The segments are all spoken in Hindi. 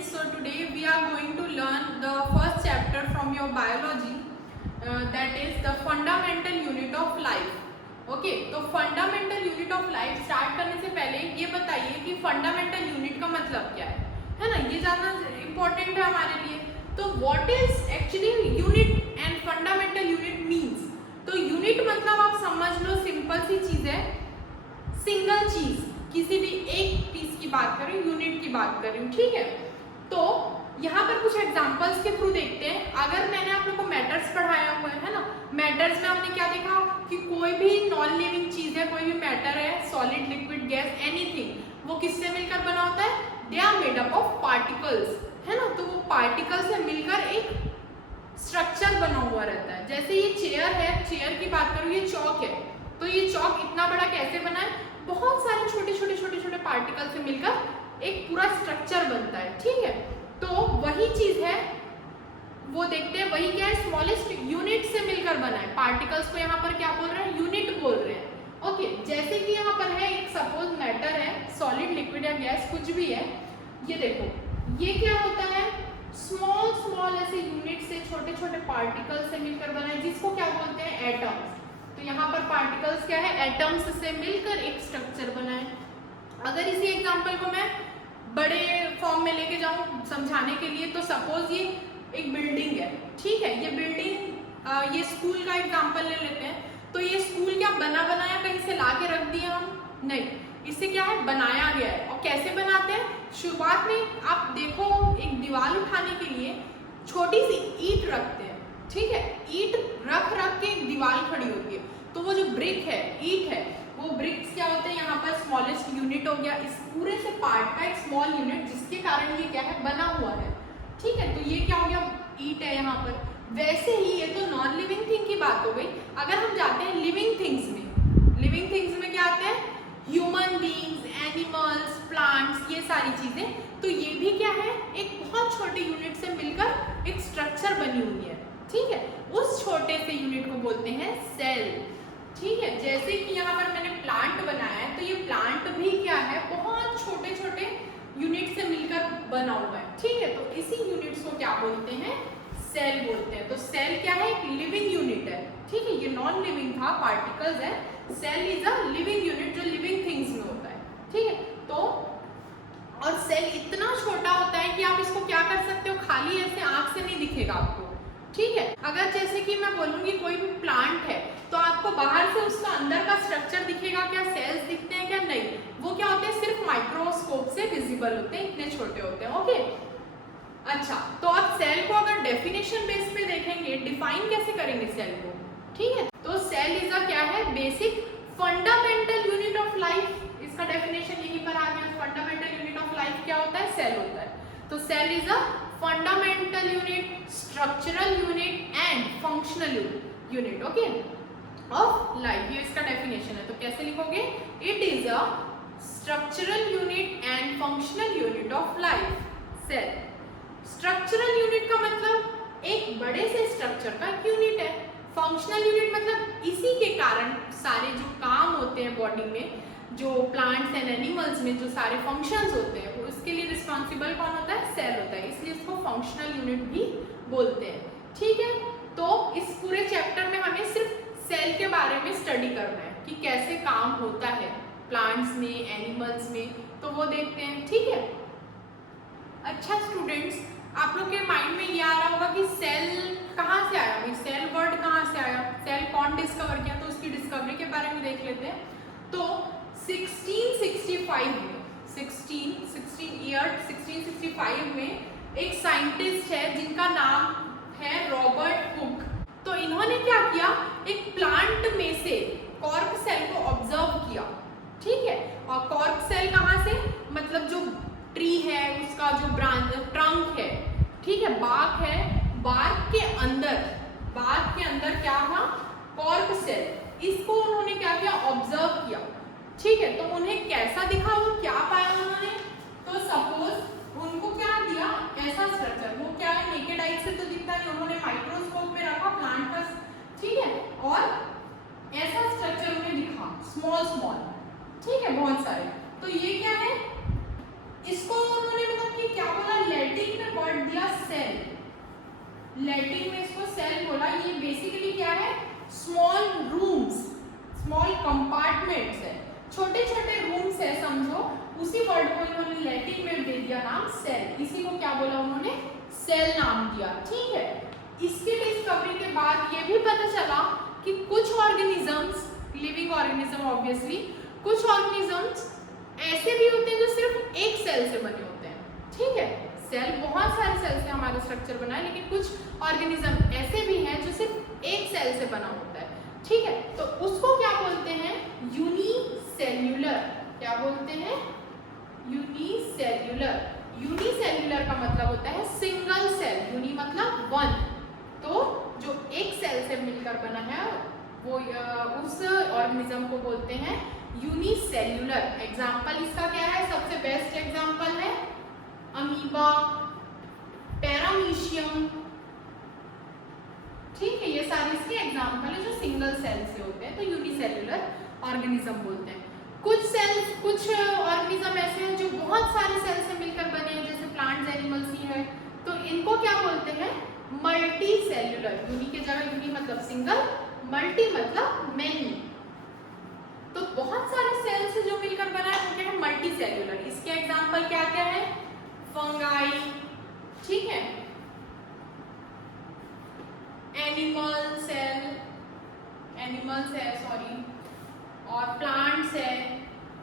students, so today we are going to learn the first chapter from your biology, that is the fundamental unit of life. Okay तो fundamental unit of life start करने से पहले ये बताइए कि फंडामेंटल यूनिट का मतलब क्या है ना, ये जानना इम्पोर्टेंट है हमारे लिए। तो what is actually unit and fundamental unit means, तो यूनिट मतलब आप समझ लो सिंपल सी चीज है, सिंगल चीज, किसी भी एक पीस की बात करें, यूनिट की बात करें, ठीक है। तो यहाँ पर कुछ एग्जांपल्स के थ्रू देखते हैं। अगर मैंने आप लोग को मैटर्स पढ़ाया हुआ है ना, मैटर्स में हमने क्या देखा कि कोई भी नॉन लिविंग चीज है, कोई भी मैटर है, सॉलिड, लिक्विड, गैस, एनीथिंग, वो किससे मिलकर बना होता है? They are made up of particles, है ना। तो वो पार्टिकल से मिलकर एक स्ट्रक्चर बना हुआ रहता है। जैसे ये चेयर है, चेयर की बात करूँ, ये चौक है, तो ये चौक इतना बड़ा कैसे बना है? बहुत सारे छोटे छोटे छोटे छोटे पार्टिकल से मिलकर एक पूरा स्ट्रक्चर बनता है, ठीक है। तो वही चीज है, वो देखते हैं, वही क्या है? स्मॉलेस्ट यूनिट से मिलकर बना है। पार्टिकल्स को यहाँ पर क्या बोल रहे हैं? यूनिट बोल रहे हैं। ओके, जैसे कि यहाँ पर है एक सपोज मैटर है, सॉलिड, लिक्विड या गैस, कुछ भी है। ये देखो, ये क्या होता है? स्मॉल स्मॉल ऐसे यूनिट से, छोटे छोटे पार्टिकल से मिलकर बना है, जिसको क्या बोलते हैं? एटम्स। तो यहाँ पर पार्टिकल्स क्या है? एटम्स से मिलकर एक स्ट्रक्चर बना है। अगर इसी एग्जांपल को मैं बड़े फॉर्म में लेके जाऊं समझाने के लिए, तो सपोज ये एक बिल्डिंग है, ठीक है। ये बिल्डिंग, ये स्कूल का एग्जांपल ले लेते हैं। तो ये स्कूल क्या बना बनाया कहीं से ला के रख दिया हम? नहीं, इसे क्या है? बनाया गया है। और कैसे बनाते हैं? शुरुआत में आप देखो, एक दीवार उठाने के लिए छोटी सी ईंट रखते हैं, ठीक है। ईंट रख रख के एक दीवार खड़ी होती है। तो वो जो ब्रिक है, ईंट है, वो ब्रिक्स क्या होते हैं? यहाँ पर स्मॉलेस्ट यूनिट हो गया, इस पूरे से पार्ट का एक स्मॉल यूनिट, जिसके कारण ये क्या है? बना हुआ है, ठीक है। तो ये क्या हो गया? ईंट है यहाँ पर। वैसे ही ये तो नॉन लिविंग थिंग की बात हो गई। अगर हम जाते हैं लिविंग थिंग्स में, लिविंग थिंग्स में क्या आते हैं? ह्यूमन बीइंग्स, एनिमल्स, प्लांट्स, ये सारी चीजें। तो ये भी क्या है? एक बहुत छोटे यूनिट से मिलकर एक स्ट्रक्चर बनी हुई है, ठीक है। उस छोटे से यूनिट को बोलते हैं सेल, ठीक है। जैसे कि यहाँ पर मैंने प्लांट बनाया है, तो ये प्लांट भी क्या है? बहुत छोटे छोटे यूनिट से मिलकर बना हुआ है, ठीक है। तो इसी यूनिट्स को क्या बोलते हैं? सेल बोलते हैं। तो सेल क्या है? एक लिविंग यूनिट है, ठीक है। ये नॉन लिविंग था, पार्टिकल्स है। Cell is a living unit जो लिविंग थिंग्स में होता है, ठीक है। तो और सेल इतना छोटा होता है कि आप इसको क्या कर सकते हो? खाली ऐसे आंख से नहीं दिखेगा आपको, ठीक है। अगर जैसे कि मैं बोलूंगी कोई भी प्लांट है, तो आपको बाहर से उसका अंदर का स्ट्रक्चर दिखेगा क्या? सेल्स दिखते हैं क्या? नहीं, वो क्या होते हैं? सिर्फ माइक्रोस्कोप से विजिबल होते हैं, इतने छोटे होते हैं, ओके। अच्छा, तो आप सेल को अगर डेफिनेशन बेस पे देखेंगे, डिफाइन कैसे करेंगे सेल को, ठीक है। तो सेल इज अ क्या है? Basic fundamental unit of life. इसका डेफिनेशन यहीं पर आ गया। फंडामेंटल यूनिट ऑफ लाइफ क्या होता है? सेल होता है। तो cell is a fundamental unit, structural unit and functional unit, okay, of life. ये इसका डेफिनेशन है। तो कैसे लिखोगे? It is a structural unit and functional unit of life, cell. Structural unit का मतलब एक बड़े से स्ट्रक्चर का यूनिट है। फंक्शनल यूनिट मतलब इसी के कारण सारे जो काम होते हैं बॉडी में, जो प्लांट्स एंड एनिमल्स में जो सारे फंक्शंस होते हैं, वो इसके लिए रिस्पॉन्सिबल कौन होता है? सेल होता है। इसलिए इसको फंक्शनल यूनिट भी बोलते हैं, ठीक है। तो इस पूरे चैप्टर में हमें सिर्फ सेल के बारे में स्टडी करना है कि कैसे काम होता है प्लांट्स में, एनिमल्स में, तो वो देखते हैं, ठीक है। अच्छा स्टूडेंट्स, आप लोग के माइंड में ये आ रहा होगा कि सेल कहाँ से आया? भाई सेल वर्ड कहाँ से आया? सेल कौन डिस्कवर किया? तो उसकी डिस्कवरी के बारे में देख लेते हैं। तो 1665 में 1665 में एक साइंटिस्ट है जिनका नाम है रॉबर्ट हुक। तो इन्होंने क्या किया? एक प्लांट में से कॉर्क सेल को ऑब्जर्व किया, ठीक है। और कॉर्क सेल कहाँ से? मतलब जो ट्री है उसका जो ब्रांच, ट्रंक है, ठीक है, बार्क है, बार्क के अंदर क्या था? Cork cell. इसको उन्होंने क्या किया? ऑब्जर्व किया, ठीक है। तो उन्हें कैसा दिखा? वो क्या पाया उन्होंने? तो सपोज उनको क्या दिया? ऐसा स्ट्रक्चर। वो क्या है? नेकेड आई से तो दिखता नहीं, उन्होंने माइक्रोस्कोप में रखा प्लांट का, ठीक है, और ऐसा स्ट्रक्चर उन्हें दिखा, स्मॉल स्मॉल, ठीक है, बहुत सारे। तो ये क्या है? इसको उन्होंने मतलब कि क्या बोला? लेट लैटिन में इसको सेल बोला। ये बेसिकली क्या है, स्मॉल रूम्स, स्मॉल कंपार्टमेंट्स है, छोटे छोटे रूम्स है समझो। उसी वर्ड को इन्होंने लैटिन में दे दिया नाम सेल। इसी को क्या बोला उन्होंने, सेल नाम दिया। ठीक है, इसकी डिस्कवरी के बाद ये भी पता चला कि कुछ ऑर्गेनिजम्स, लिविंग ऑर्गेनिज्म ऑब्वियसली, कुछ ऑर्गेनिजम्स ऐसे भी होते हैं जो सिर्फ एक सेल से बने होते हैं। ठीक है, सेल बहुत सारे सेल से हमारा स्ट्रक्चर बना है, लेकिन कुछ ऑर्गेनिज्म ऐसे भी हैं जो सिर्फ एक सेल से बना होता है। ठीक है, तो उसको क्या बोलते हैं, यूनिसेल्यूलर। क्या बोलते हैं, यूनिसेल्यूलर। यूनिसेल्यूलर का मतलब होता है सिंगल सेल, यूनि मतलब वन, तो जो एक सेल से मिलकर बना है वो उस ऑर्गेनिज्म को बोलते हैं यूनिसेल्यूलर। एग्जाम्पल इसका क्या है, सबसे बेस्ट एग्जाम्पल है अमीबा, पैरामीशियम। ठीक है, ये सारे इसके एग्जाम्पल है जो सिंगल सेल से होते हैं, तो यूनिसेल्यूलर ऑर्गेनिज्म बोलते हैं। कुछ सेल्स, कुछ ऑर्गेनिज्म ऐसे हैं जो बहुत सारे सेल से मिलकर बने हैं, जैसे प्लांट्स, एनिमल्स ही है, तो इनको क्या बोलते हैं, मल्टी सेल्यूलर। यूनि के जगह यूनि मतलब सिंगल, मल्टी मतलब मेनी। तो बहुत सारे सेल से जो मिलकर बना है वो क्या है, मल्टी सेल्यूलर। इसके एग्जाम्पल क्या क्या है, फंगाई, ठीक है, एनिमल्स है सॉरी, और प्लांट्स है।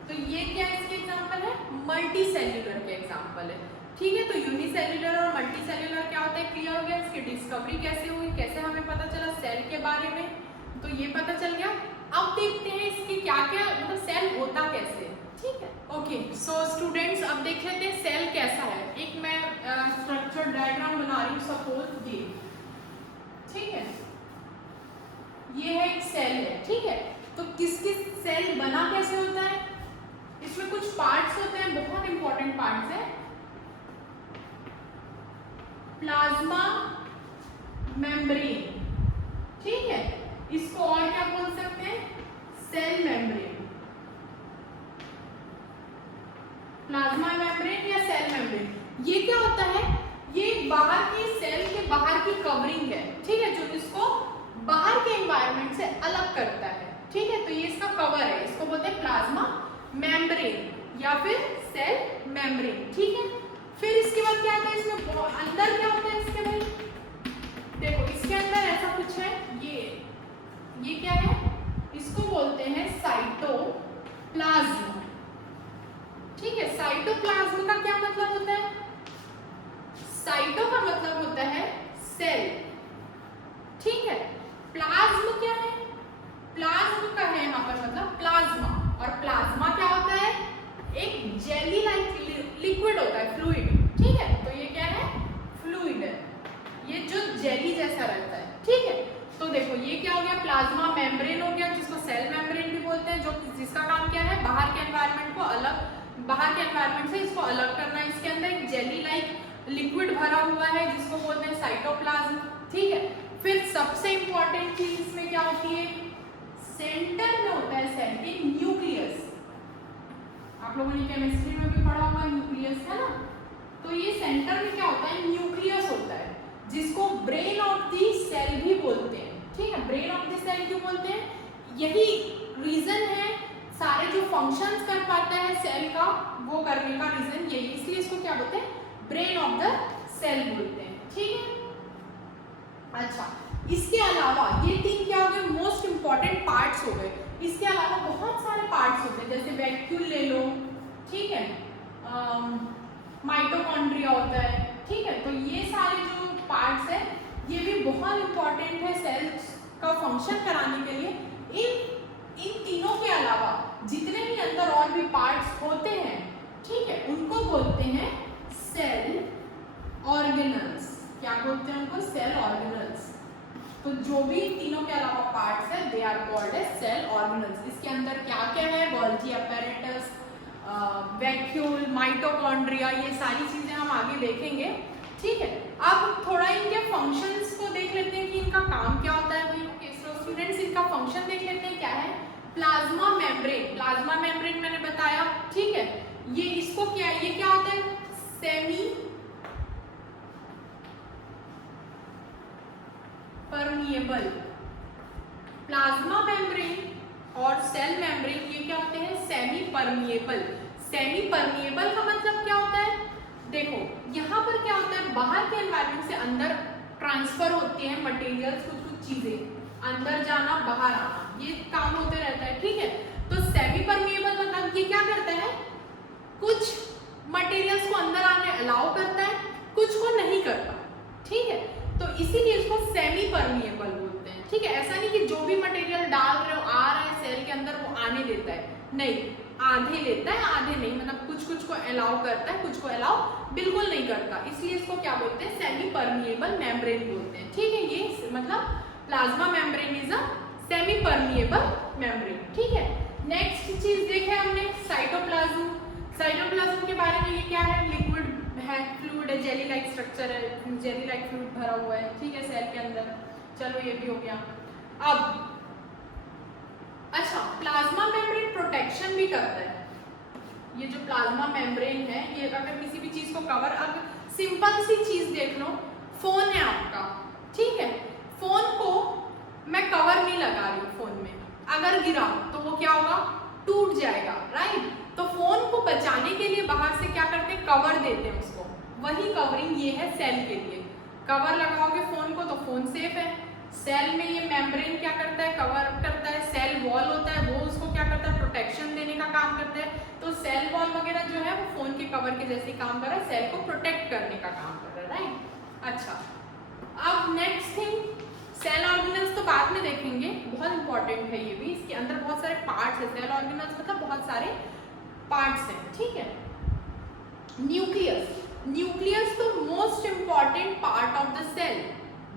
तो ये क्या इसके एग्जाम्पल है, मल्टी सेल्यूलर के एग्जाम्पल है। ठीक है, तो यूनिसेल्यूलर और मल्टी सेल्यूलर क्या होता है, क्लियर हो गया। इसकी डिस्कवरी कैसे हुई, कैसे हमें पता चला सेल के बारे में, तो ये पता चल गया। अब देखते हैं इसके क्या क्या, मतलब सेल होता कैसे। ठीक है, ओके, सो स्टूडेंट्स अब देख लेते हैं सेल कैसा है। एक मैं स्ट्रक्चर डायग्राम बना रही हूँ, सपोज ये, ठीक है, ये है एक सेल है। ठीक है, तो किस किस सेल बना कैसे होता है, इसमें कुछ पार्ट्स होते हैं, बहुत इंपॉर्टेंट पार्ट्स है। प्लाज्मा मेम्ब्रेन, ठीक है, इसको और क्या बोल सकते हैं, सेल मेम्ब्रेन, प्लाज्मा मेम्ब्रेन या सेल मेम्ब्रेन। ये क्या होता है, ये बाहर की सेल के बाहर की कवरिंग है। ठीक है, जो इसको बाहर के एनवायरनमेंट से अलग करता है। ठीक है, तो ये इसका कवर है, इसको बोलते हैं प्लाज्मा मेम्ब्रेन या फिर सेल मेम्ब्रेन। ठीक है, फिर इसके बाद क्या आता है, इसमें अंदर क्या होता है इसके, भाई देखो इसके अंदर ऐसा कुछ है, ये क्या है, इसको बोलते हैं साइटोप्लाज्म। ठीक है, साइटोप्लाज्म का क्या मतलब होता है, साइटो का मतलब होता है सेल। ठीक है, प्लाज्म क्या है, प्लाज्म का है यहाँ पर मतलब प्लाज्मा, और प्लाज्मा क्या होता है, एक जेली लाइक लिक्विड होता है, फ्लूइड। ठीक है, तो ये क्या है, फ्लूइड है, ये जो जेली जैसा रहता है। ठीक है, तो देखो ये क्या हो गया, प्लाज्मा मेम्ब्रेन हो गया, जिसको सेल मेम्ब्रेन भी बोलते हैं, जो जिसका काम क्या है, बाहर के एनवायरनमेंट को अलग, बाहर के एनवायरनमेंट से इसको अलग करना है। इसके अंदर एक जेली लाइक लिक्विड भरा हुआ है जिसको बोलते हैं साइटोप्लाज्म। ठीक है, फिर सबसे इंपॉर्टेंट चीज इसमें क्या होती है, सेंटर में होता है सेल के न्यूक्लियस। आप लोगों ने केमिस्ट्री में भी पढ़ा होगा न्यूक्लियस, है ना। तो ये सेंटर में क्या होता है, न्यूक्लियस होता है, जिसको ब्रेन ऑफ द सेल भी बोलते हैं। ठीक है, ब्रेन ऑफ द सेल क्यों बोलते हैं, यही रीजन है, सारे जो फंक्शंस कर पाता है सेल का, वो करने का रीजन यही, इसलिए इसको क्या बोलते हैं, ब्रेन ऑफ द सेल बोलते हैं। ठीक है, अच्छा, इसके अलावा ये तीन क्या हो गए, मोस्ट इंपॉर्टेंट पार्ट्स हो गए। इसके अलावा बहुत सारे पार्ट्स होते हैं, जैसे वैक्यूल ले लो, ठीक है, माइटोकॉन्ड्रिया होता है। ठीक है, तो ये सारे जो पार्ट्स है ये भी बहुत इंपॉर्टेंट है सेल्स का फंक्शन कराने के लिए। इन तीनों के अलावा जितने भी अंदर और भी पार्ट्स होते हैं, ठीक है, उनको बोलते हैं सेल ऑर्गेनल्स। क्या बोलते हैं उनको, सेल ऑर्गेनल्स। तो जो भी तीनों के अलावा पार्ट्स है they are called as cell organelles. इसके अंदर क्या क्या है, गोल्गी अपैरेटस, वैक्यूल, माइटोकॉन्ड्रिया, ये सारी चीजें हम आगे देखेंगे। ठीक है, अब थोड़ा इनके फंक्शंस को देख लेते हैं कि इनका काम क्या होता है। भाई स्टूडेंट्स, इनका फंक्शन देख लेते हैं क्या है। प्लाज्मा मेम्ब्रेन, प्लाज्मा मेम्ब्रेन मैंने बताया। ठीक है, ये इसको क्या, ये क्या होता है, सेमी परमिएबल। प्लाज्मा मेम्ब्रेन और सेल मेम्ब्रेन ये क्या होते हैं, सेमी परमिएबल। सेमी परमिएबल का मतलब क्या होता है, देखो यहाँ पर क्या होता है, बाहर के एनवायरनमेंट से अंदर ट्रांसफर होती है मटेरियल्स, कुछ कुछ चीजें अंदर जाना बाहर आना, ये काम होते रहता है, ठीक है। तो सेमी परमिएबल मतलब ये क्या करता है, कुछ मटेरियल्स को अंदर आने अलाउ करता है, कुछ को नहीं करता, ठीक है। तो इसीलिए इसको सेमी परमिएबल बोलते हैं, ठीक है। ऐसा नहीं कि जो भी मटेरियल डाल रहे हो आ रहे हैं सेल के अंदर वो आने देता है, नहीं, आधे लेता है आधे नहीं, मतलब कुछ कुछ को अलाउ करता है, कुछ को अलाउ बिल्कुल नहीं करता, इसलिए इसको क्या बोलते हैं, सेमी परमिएबल मेम्ब्रेन बोलते हैं, ठीक है। ये मतलब plasma membrane is a semi permeable membrane, ठीक है। नेक्स्ट चीज देखे हमने साइटोप्लाज्म। साइटोप्लाज्म के बारे में ये क्या है, लिक्विड है, फ्लूइड है, जेली लाइक स्ट्रक्चर है, जेली लाइक फ्लूइड भरा हुआ है, ठीक है, सेल के अंदर। चलो ये भी हो गया। अब अच्छा, प्लाज्मा मेम्ब्रेन प्रोटेक्शन भी करता है। ये जो प्लाज्मा मेम्ब्रेन है ये अगर किसी भी चीज को कवर, अब सिंपल सी चीज देख लो, फोन है आपका, ठीक है, फोन को मैं कवर नहीं लगा रही हूँ, फोन में अगर गिरा तो वो क्या होगा, टूट जाएगा, राइट। तो फोन को बचाने के लिए बाहर से क्या करते हैं, कवर देते हैं उसको, वही कवरिंग ये है सेल के लिए। कवर लगाओगे फोन को तो फोन सेफ है। सेल में ये मेम्ब्रेन क्या करता है, कवर करता है, सेल वॉल होता है वो उसको क्या करता है, प्रोटेक्शन देने का काम करता है। तो सेल वॉल वगैरह जो है वो फोन के कवर के जैसे काम कर रहा है, सेल को प्रोटेक्ट करने का काम कर रहा है, राइट। अच्छा, अब नेक्स्ट थिंग, सेल ऑर्गेनल्स तो बाद में देखेंगे, बहुत इंपॉर्टेंट है ये भी, इसके अंदर बहुत सारे पार्ट्स है। सेल ऑर्गेनल्स मतलब बहुत सारे पार्ट्स हैं, ठीक है। न्यूक्लियस, न्यूक्लियस तो most important part of the cell,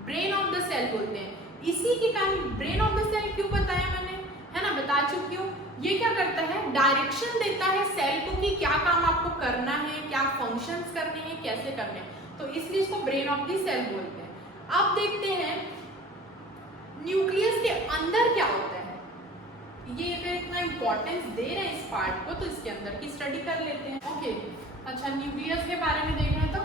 brain of the cell बोलते हैं। इसी के कारण ब्रेन ऑफ द सेल क्यों बताया मैंने, है ना, बता चुकी हूँ। ये क्या करता है, डायरेक्शन देता है सेल को कि क्या काम आपको करना है, क्या फंक्शंस करने हैं, कैसे करने हैं, तो इसलिए इसको ब्रेन ऑफ द सेल बोलते हैं। अब देखते हैं न्यूक्लियस के अंदर क्या होता है। ये अगर इतना इंपॉर्टेंस दे रहे हैं इस पार्ट को तो इसके अंदर की स्टडी कर लेते हैं, ओके। अच्छा, न्यूक्लियस के बारे में देख रहे हैं तो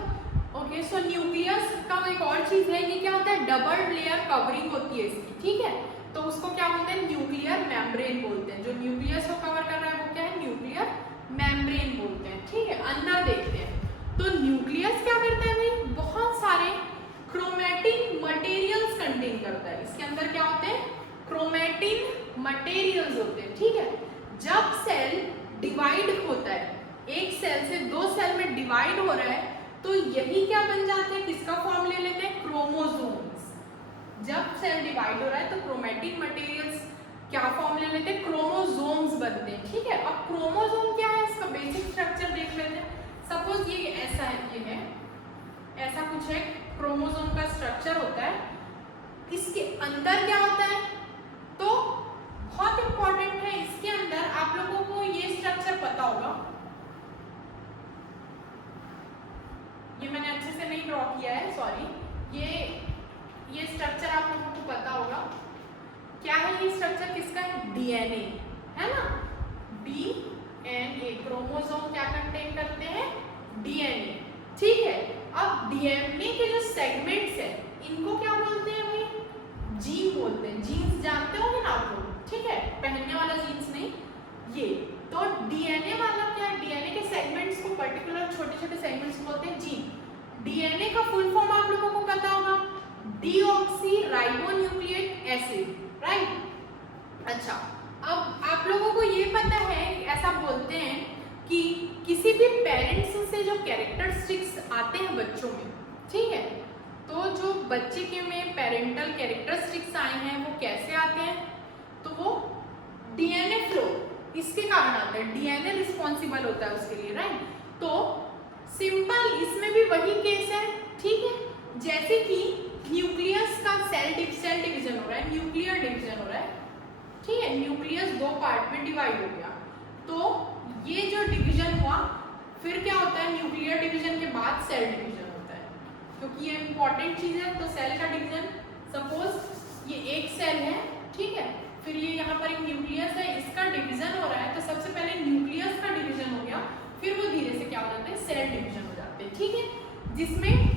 ओके, सो न्यूक्लियस का एक और चीज है, ये क्या होता है, डबल लेयर कवरिंग होती है इसकी, ठीक है। तो उसको क्या बोलते हैं, न्यूक्लियर मेम्ब्रेन बोलते हैं। जो न्यूक्लियस को कवर कर रहा है वो क्या है, न्यूक्लियर मेम्ब्रेन बोलते हैं, ठीक है। अंदर देखते हैं तो न्यूक्लियस क्या करता है भाई, बहुत सारे क्रोमैटिन मटेरियल्स कंटेन करता है। इसके अंदर क्या होते हैं, क्रोमैटिन मटेरियल्स होते हैं, ठीक है। जब सेल डिवाइड होता है, एक सेल से दो सेल में डिवाइड हो रहा है, तो यही क्या बन जाते हैं, किसका फॉर्म ले लेते हैं, क्रोमोसोम्स। जब सेल डिवाइड हो रहा है तो क्रोमैटिन मटेरियल्स क्या फॉर्म ले लेते हैं, क्रोमोसोम्स बनते हैं, ठीक है। अब क्रोमोसोम क्या है, इसका बेसिक स्ट्रक्चर देख लेते हैं। सपोज ये ऐसा है, ये है ऐसा कुछ है, क्रोमोसोम का स्ट्रक्चर होता है। इसके अंदर क्या होता है, तो बहुत इंपॉर्टेंट है, इसके अंदर आप लोगों को ये स्ट्रक्चर पता होगा, ये मैंने अच्छे से नहीं ड्रॉ किया है, सॉरी। ये स्ट्रक्चर आप लोगों को पता होगा, क्या है ये स्ट्रक्चर, किसका है, डीएनए, है ना। डीएनए, क्रोमोसोम क्या कंटेन करते हैं, डीएनए, ठीक है। अब डीएनए के जो सेगमेंट्स है इनको क्या बोलते हैं भाई, जीन बोलते हैं। जीन्स जानते होंगे ना आप लोग, ठीक है, पहनने वाला जीन्स नहीं, ये तो डीएनए वाला क्या है, डीएनए के सेगमेंट्स को, पर्टिकुलर छोटे छोटे सेगमेंट्स को बोलते हैं जीन। डीएनए का फुल फॉर्म आप लोगों को पता होगा, डीऑक्सीराइबोन्यूक्लिक एसिड, राइट। अच्छा, अब आप लोगों को ये पता है, ऐसा बोलते हैं कि किसी भी पेरेंट्स से जो कैरेक्टरिस्टिक्स आते हैं बच्चों में, ठीक है, तो जो बच्चे के में पेरेंटल कैरेक्टरिस्टिक्स आए हैं वो कैसे आते हैं, तो वो डीएनए फ्लो इसके कारण आता है, डीएनए रिस्पॉन्सिबल होता है उसके लिए, राइट। तो सिंपल इसमें भी वही केस है, ठीक है। जैसे कि न्यूक्लियस का सेल डिवीजन हो रहा है, न्यूक्लियर डिवीजन हो रहा है, ठीक है। न्यूक्लियस दो पार्ट में डिवाइड हो गया, तो ये जो डिवीजन हुआ, फिर क्या होता है, न्यूक्लियर डिवीजन के बाद सेल डिवीजन होता है, क्योंकि ये इंपॉर्टेंट चीज है। तो सेल का डिवीजन, सपोज ये एक सेल है, ठीक है, फिर ये यहाँ पर एक न्यूक्लियस है, इसका डिवीजन हो रहा है, तो सबसे पहले न्यूक्लियस का डिवीजन हो गया, फिर वो धीरे से क्या हो जाते हैं, सेल डिवीजन हो जाते हैं, ठीक है। जिसमें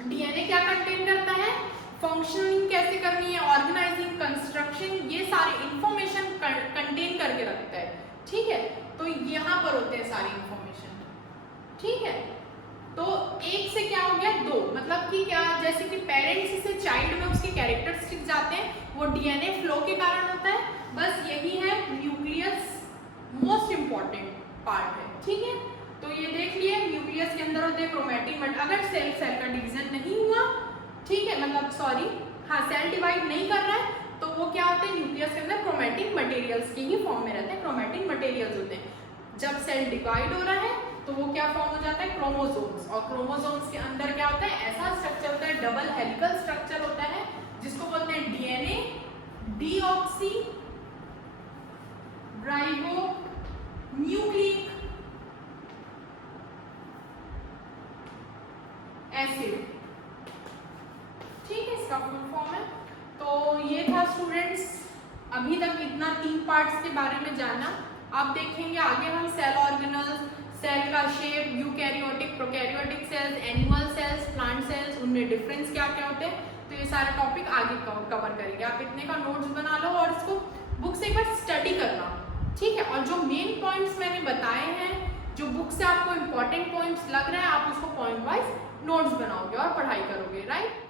डीएनए क्या कंटेन करता है, फंक्शनिंग कैसे करनी है, ऑर्गेनाइजिंग, कंस्ट्रक्शन, ये सारे इंफॉर्मेशन कंटेन करके रखता है, ठीक है। तो यहाँ पर होते हैं सारी इंफॉर्मेशन, ठीक है। तो एक से क्या हो गया दो, मतलब कि क्या, जैसे कि पेरेंट्स से चाइल्ड में उसके कैरेक्टरिस्टिक जाते हैं, वो डीएनए फ्लो के कारण होता है। बस यही है न्यूक्लियस मोस्ट इंपॉर्टेंट पार्ट है, ठीक है। तो ये देख लिए न्यूक्लियस के अंदर होते हैं क्रोमैटिन, बट अगर सेल का डिवीजन नहीं हुआ, ठीक है, मतलब सॉरी, हाँ, सेल डिवाइड नहीं कर रहा है, तो वो क्या होते हैं, न्यूक्लियस के अंदर क्रोमैटिन मटेरियल्स के ही फॉर्म में रहते हैं, क्रोमैटिन मटेरियल्स होते हैं। जब सेल डिवाइड हो रहा है तो वो क्या फॉर्म हो जाता है, क्रोमोसोम्स, और क्रोमोसोम्स के अंदर क्या होता है, ऐसा स्ट्रक्चर होता है, डबल हेलिकल स्ट्रक्चर होता है, जिसको बोलते हैं DNA deoxy ribo nucleic acid, ठीक है, इसका फुल फॉर्म है। तो ये था स्टूडेंट्स, अभी तक इतना 3 पार्ट्स के बारे में जाना। अब देखेंगे आगे हम सेल ऑर्गेनल्स, सेल का shape, eukaryotic, prokaryotic cells, animal cells, plant cells, उनमें डिफरेंस क्या क्या होते हैं। तो ये सारे टॉपिक आगे कवर करेंगे। आप इतने का नोट्स बना लो और इसको बुक से एक बार स्टडी करना, ठीक है। और जो मेन पॉइंट्स मैंने बताए हैं, जो बुक से आपको इंपॉर्टेंट पॉइंट्स लग रहे हैं, आप उसको पॉइंट वाइज नोट्स बनाओगे और पढ़ाई करोगे, राइट।